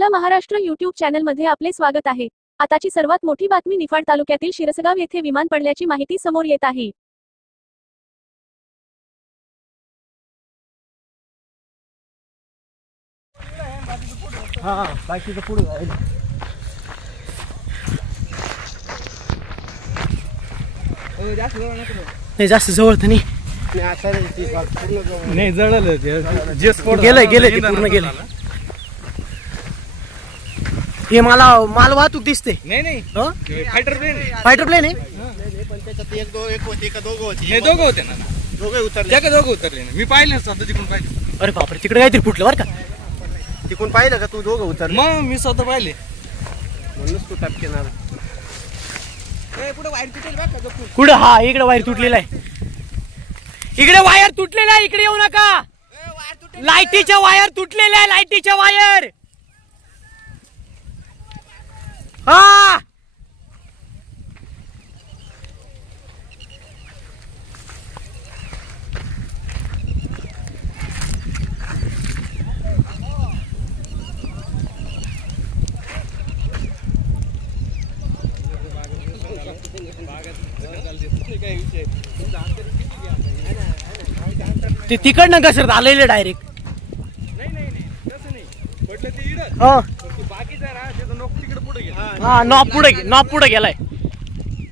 आपला Maharashtra YouTube channel मध्ये आपले स्वागत आहे। आताची सर्वात मोठी बातमी निफाड तालुक्यातील शिरसगाव येथे विमान पडल्याची माहिती समोर येत आहे। बाकीचं पुढे नाही, जास्त जवळ तर नाही जळलं गेलंय ते पूर्ण गेलं। हे मला माल वाहतूक दिसते। नाही फायटर प्लेन आहे पण त्याच्यात एक होते का दोघं होते? नाही दोघं होते ना, दोघं उतरले मी पाहिले स्वतः तिकडून पाहिले। अरे बापरे, तिकडे काहीतरी फुटलं बरं का? तिकडून पाहिलं का तू? दोघं उतरले मग मी स्वतः पाहिले म्हणूनच तू टपकेणार। कुठं? हा इकडे वायर तुटलेला आहे, इकडे वायर तुटलेला आहे, इकडे येऊ नका। लाईटीच्या वायर तुटलेल्या आहे, लाईटीच्या वायर। हा ते तिकडनं घसरत आलेले डायरेक्ट। बाकीचा हा नॉब पुढे गेलाय।